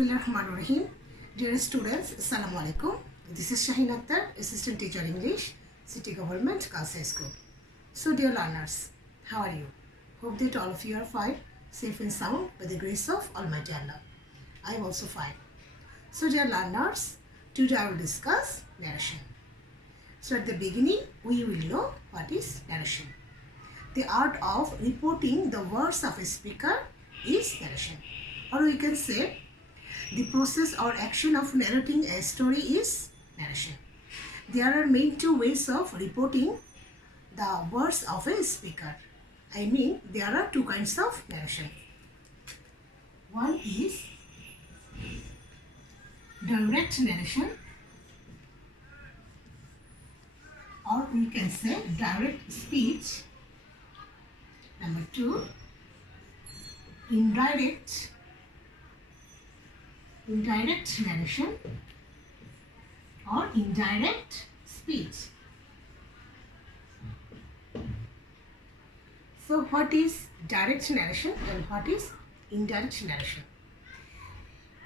Bismillahirrahmanirrahim. Dear students, Assalamu alaikum. This is Shaheen Akhtar, Assistant Teacher English, City Government Girls High School. So dear learners, how are you? Hope that all of you are fine, safe and sound by the grace of Almighty Allah. I am also fine. So dear learners, today I will discuss narration. So at the beginning, we will know what is narration. The art of reporting the words of a speaker is narration. Or we can say, the process or action of narrating a story is narration. There are main two ways of reporting the words of a speaker. I mean, there are two kinds of narration. One is direct narration, or we can say direct speech. Number two, indirect narration or indirect speech. So what is direct narration and what is indirect narration?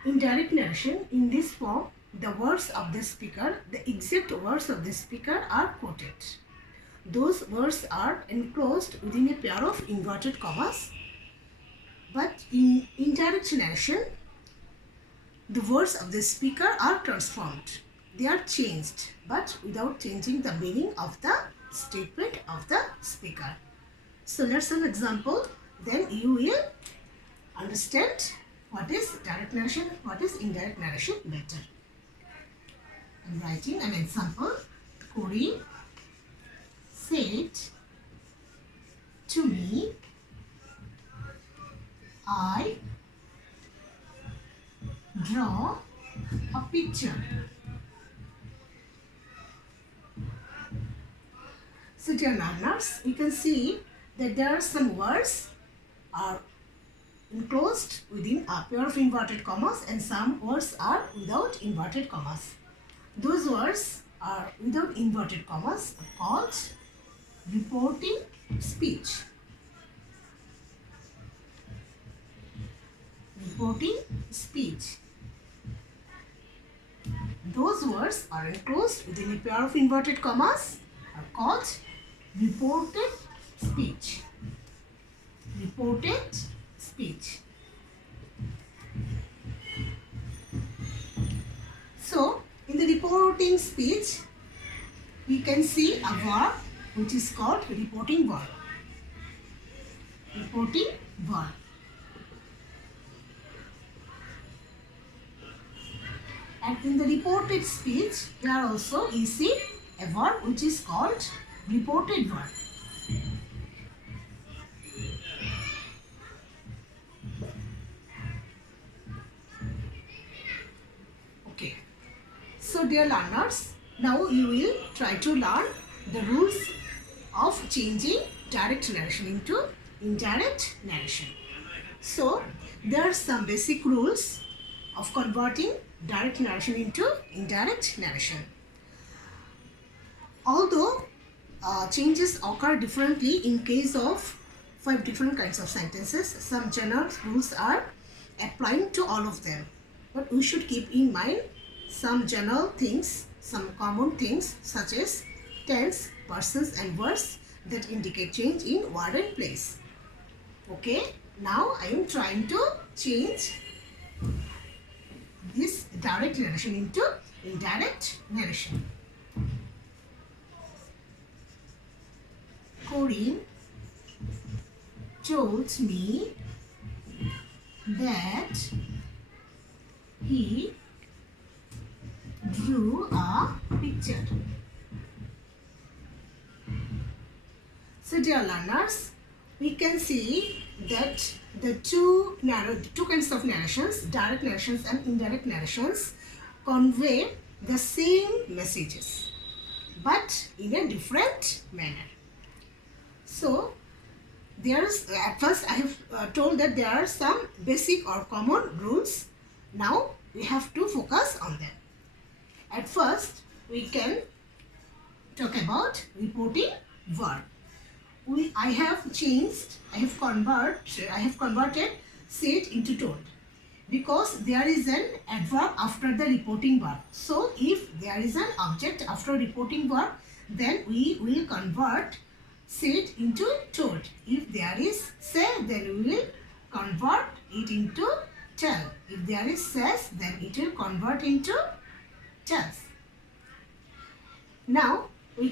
Indirect narration, in this form, the words of the speaker, the exact words of the speaker are quoted. Those words are enclosed within a pair of inverted commas. But in indirect narration, the words of the speaker are transformed. They are changed, but without changing the meaning of the statement of the speaker. So let's have an example. Then you will understand what is direct narration, what is indirect narration better. I'm writing an example. Corey said to me, I draw a picture. So dear learners, you can see that there are some words are enclosed within a pair of inverted commas and some words are without inverted commas. Those words are without inverted commas are called reporting speech. Reporting speech. Those words are enclosed within a pair of inverted commas are called reported speech. Reported speech. So, in the reporting speech, we can see a verb which is called reporting verb. Reporting verb. And in the reported speech, here also you see a verb which is called reported verb. Okay. So dear learners, now you will try to learn the rules of changing direct narration into indirect narration. So there are some basic rules of converting direct narration into indirect narration. Although changes occur differently in case of 5 different kinds of sentences, some general rules are applying to all of them. But we should keep in mind some general things, some common things such as tense, persons and verbs that indicate change in word and place. Okay, now I am trying to change this direct narration into indirect narration. Corinne told me that he drew a picture. So dear learners, we can see that the two kinds of narrations, direct narrations and indirect narrations, convey the same messages but in a different manner. So there's at first I have told that there are some basic or common rules. Now we have to focus on them. At first we can talk about reporting verb. I have converted said into told. because there is an adverb after the reporting verb. So if there is an object after reporting verb, then we will convert said into told. If there is say, then we will convert it into tell. If there is says, then it will convert into tells. Now we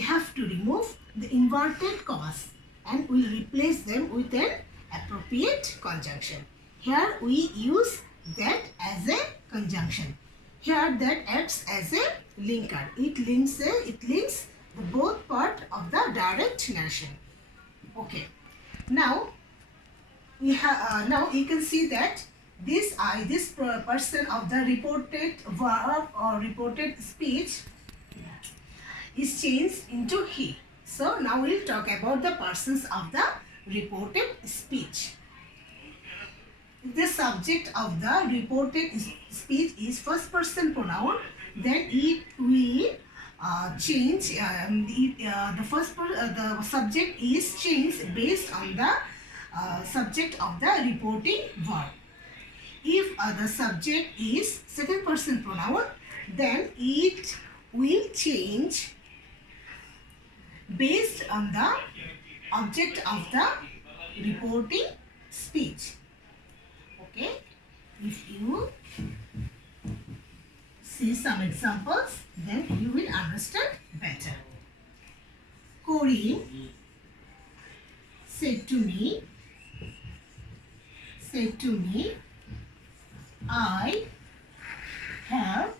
have to remove the inverted commas and we'll replace them with an appropriate conjunction. Here we use that as a conjunction. Here that acts as a linker. It links the both part of the direct narration. Okay. Now we have now you can see that this person of the reported verb or reported speech is changed into he. So now we'll talk about the persons of the reported speech. If the subject of the reported speech is first person pronoun, then it will change. The subject is changed based on the subject of the reporting verb. If the subject is second person pronoun, then it will change based on the object of the reporting speech. Okay, if you see some examples, then you will understand better. Corinne said to me, I have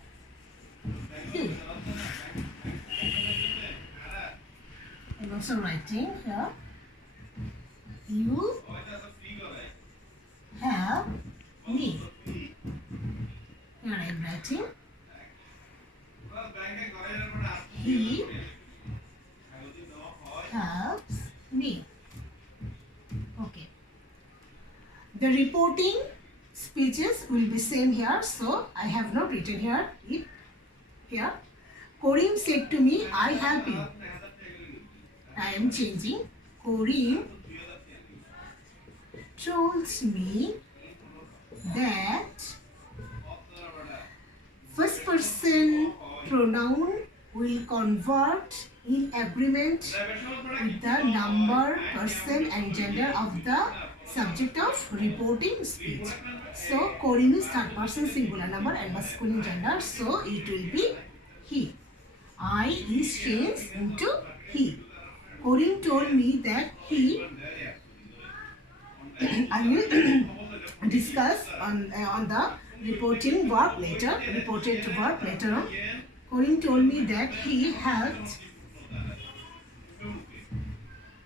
you. I'm also writing here, you have me. Here I am writing, he helps me. Okay. The reporting speeches will be same here, so I have not written here. Here, Corinne said to me, I help you. I am changing. Corinne told me that first person pronoun will convert in agreement with the number, person and gender of the subject of reporting speech. So Corinne is third person singular number and masculine gender, so it will be he. I is changed into he. Corinne told me that he. I will discuss on the reporting verb later. Reported verb later on. Corinne told me that he helped.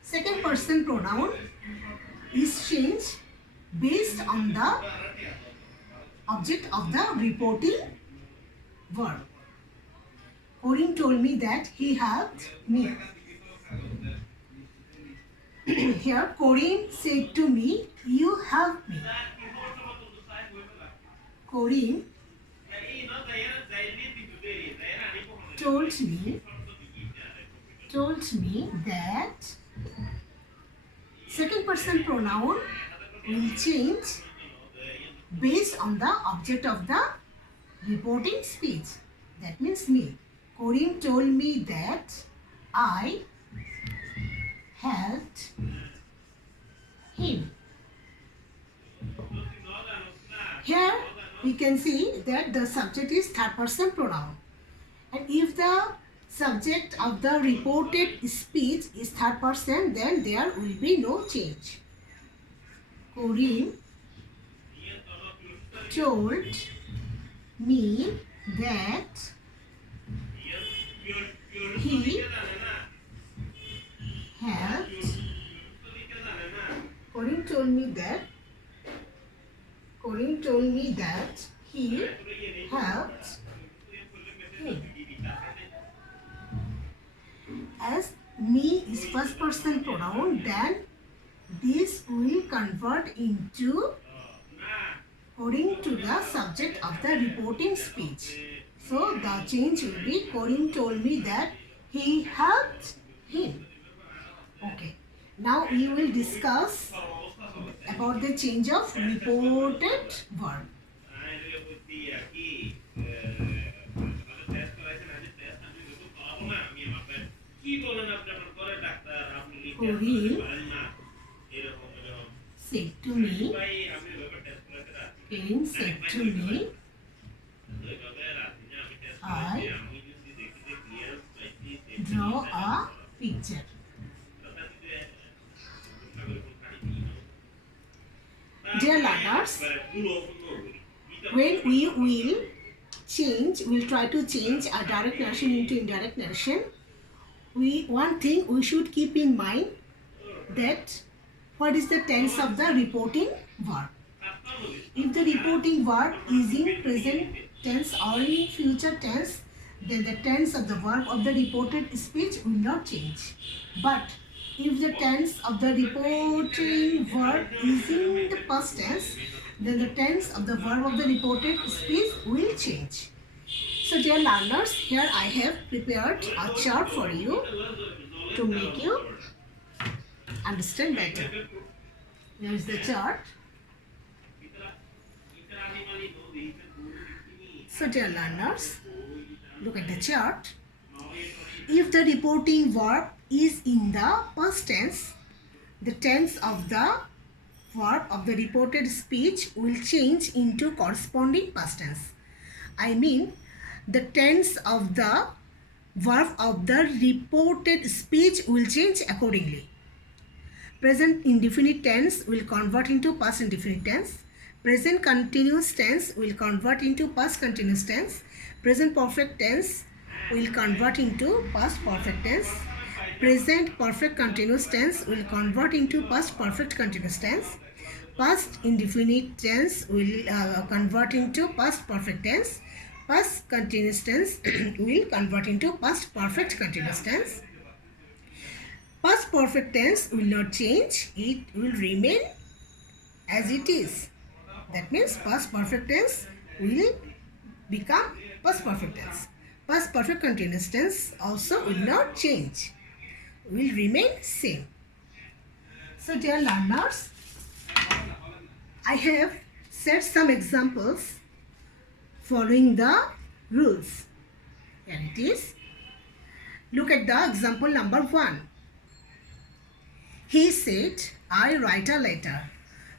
Second person pronoun is changed based on the object of the reporting verb. Corinne told me that he helped me. Here, Corinne said to me, you helped me. Corinne told me that second person pronoun will change based on the object of the reporting speech. That means me. Corinne told me that I helped him. Here we can see that the subject is third person pronoun. And if the subject of the reported speech is third person, then there will be no change. Corinne told me that he helped. Corinne told me that he helped him. As me is first person pronoun, then this will convert into according to the subject of the reporting speech. So the change will be Corinne told me that he helped him. Okay. Now we will discuss about the change of reported verb. Kohil said to me, Kevin said to me, I draw a picture. Dear learners, when we will try to change a direct narration into indirect narration, one thing we should keep in mind that what is the tense of the reporting verb. If the reporting verb is in present tense or in future tense, then the tense of the verb of the reported speech will not change. But if the tense of the reporting verb is in the past tense, then the tense of the verb of the reported speech will change. So dear learners, here I have prepared a chart for you to make you understand better. Here is the chart. So dear learners, look at the chart. If the reporting verb is in the past tense, the tense of the verb of the reported speech will change into corresponding past tense. I mean, the tense of the verb of the reported speech will change accordingly. Present indefinite tense will convert into past indefinite tense. Present continuous tense will convert into past continuous tense. Present perfect tense will convert into past perfect tense. Present perfect continuous tense will convert into past perfect continuous tense. Past indefinite tense will convert into past perfect tense. Past continuous tense will convert into past perfect continuous tense. Past perfect tense will not change. It will remain as it is. That means past perfect tense will become past perfect tense. Past perfect continuous tense also will not change. Will remain same. So dear learners, I have set some examples following the rules. Here it is. Look at the example number 1. He said, I write a letter.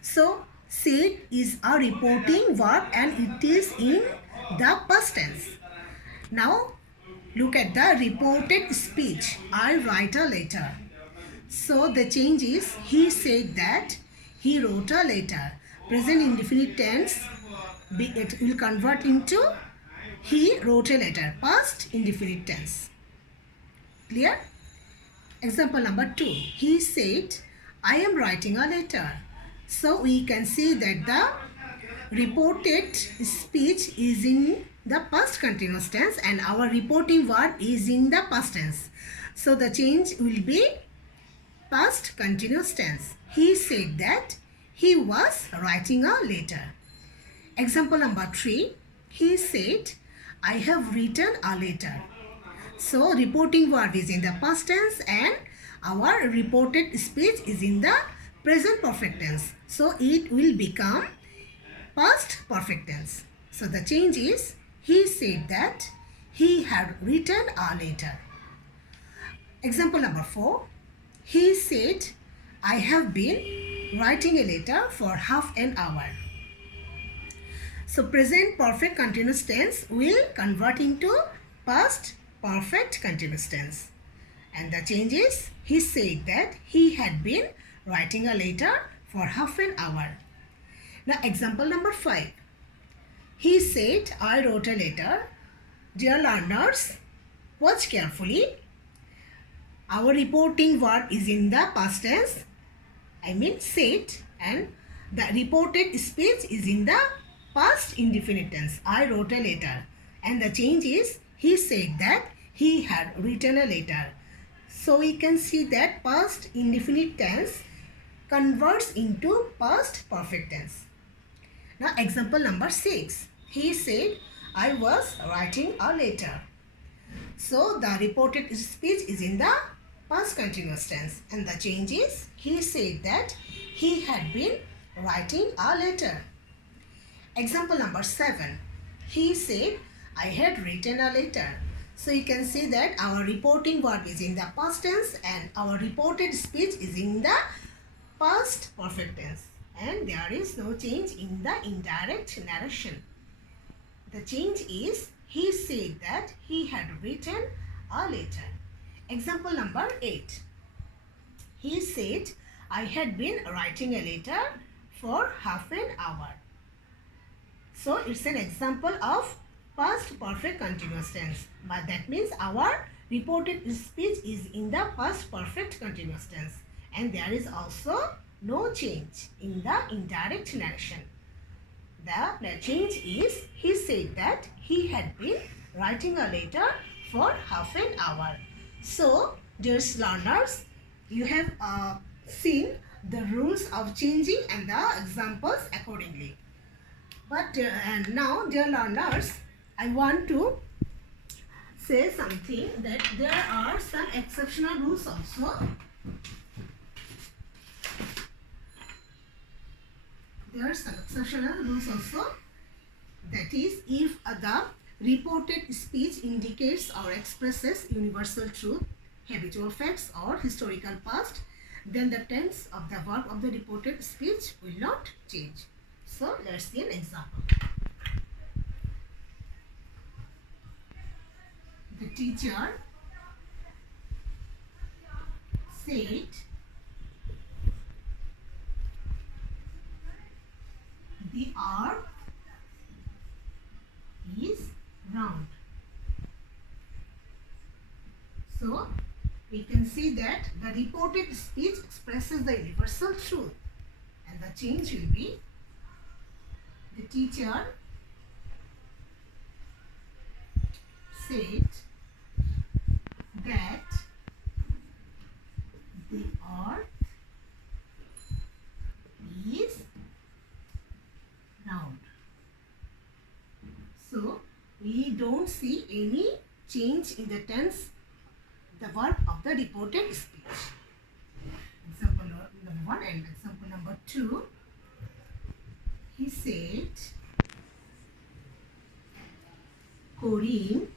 So, said is a reporting verb and it is in the past tense. Now, look at the reported speech. I write a letter. So, the change is he said that he wrote a letter. Present indefinite tense, it will convert into he wrote a letter. Past indefinite tense. Clear? Example number 2. He said, I am writing a letter. So we can see that the reported speech is in the past continuous tense and our reporting verb is in the past tense. So the change will be past continuous tense. He said that he was writing a letter. Example number 3. He said, I have written a letter. So, reporting verb is in the past tense and our reported speech is in the present perfect tense. So, it will become past perfect tense. So, the change is he said that he had written a letter. Example number 4. He said, I have been writing a letter for half an hour. So, present perfect continuous tense will convert into past perfect continuous tense. And the change is he said that he had been writing a letter for half an hour. Now, example number 5. He said, I wrote a letter. Dear learners, watch carefully. Our reporting verb is in the past tense. I mean said, and the reported speech is in the past indefinite tense. I wrote a letter. And the change is he said that he had written a letter. So we can see that past indefinite tense converts into past perfect tense. Now example number 6. He said, I was writing a letter. So the reported speech is in the past continuous tense and the change is he said that He had been writing a letter. Example number 7. He said, I had written a letter. So you can see that our reporting verb is in the past tense and our reported speech is in the past perfect tense. And there is no change in the indirect narration. The change is he said that he had written a letter. Example number 8. He said, I had been writing a letter for half an hour. So it's an example of past perfect continuous tense. But that means our reported speech is in the past perfect continuous tense. And there is also no change in the indirect narration. The change is he said that he had been writing a letter for half an hour. So, dear learners, you have seen the rules of changing and the examples accordingly. But and now, dear learners, I want to say something that there are some exceptional rules also. There are some exceptional rules also. That is, if the reported speech indicates or expresses universal truth, habitual facts or historical past, then the tense of the verb of the reported speech will not change. So, let's see an example. The teacher said, the earth is round. So, we can see that the reported speech expresses the universal truth, and the change will be the teacher said that the earth is round. So, we don't see any change in the tense, the verb of the reported speech. Example number 1 and example number 2. He said, Corinne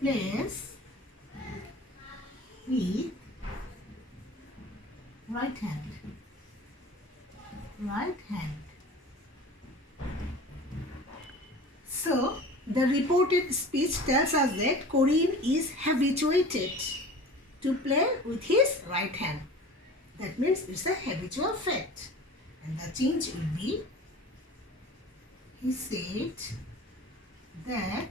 plays with right hand. Right hand. So, the reported speech tells us that Corinne is habituated to play with his right hand. That means it's a habitual fact. And the change will be, he said that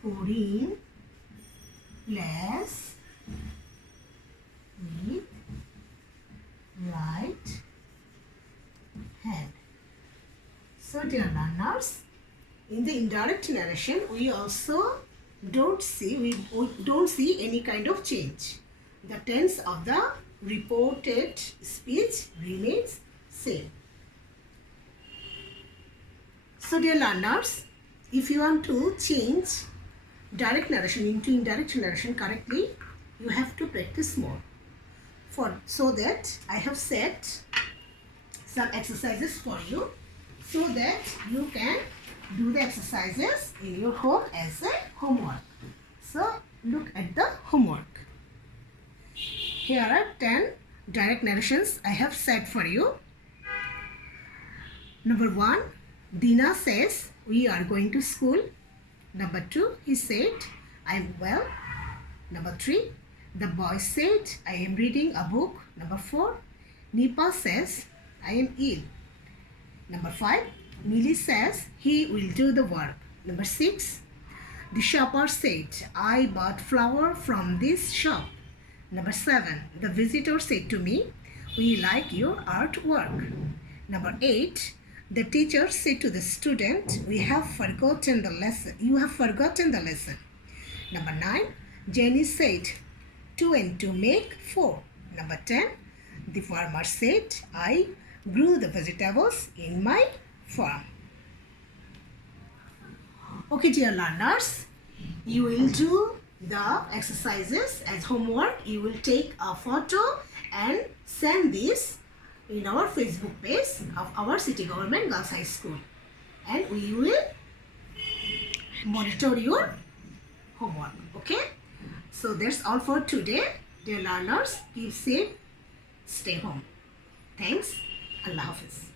Corinne plays with right hand. So, dear learners, in the indirect narration, we also don't see any kind of change. The tense of the reported speech remains same. So, dear learners, if you want to change direct narration into indirect narration correctly, you have to practice more. So that I have set some exercises for you, so that you can do the exercises in your home as a homework. So, look at the homework. Here are 10 direct narrations I have set for you. Number 1, Dina says, we are going to school. Number 2, he said, I am well. Number 3, the boy said, I am reading a book. Number 4, Nipa says, I am ill. Number 5, Millie says, he will do the work. Number 6, the shopper said, I bought flour from this shop. Number 7, the visitor said to me, we like your artwork. Number 8, the teacher said to the student, we have forgotten the lesson. You have forgotten the lesson. Number 9, Jenny said, 2 and 2 make 4. Number 10, the farmer said, I grew the vegetables in my farm. Okay, dear learners, you will do the exercises as homework. You will take a photo and send this in our Facebook page of our City Government Girls High School, and we will monitor your homework. Okay, so that's all for today, dear learners. Keep safe, stay home. Thanks. Allah Hafiz.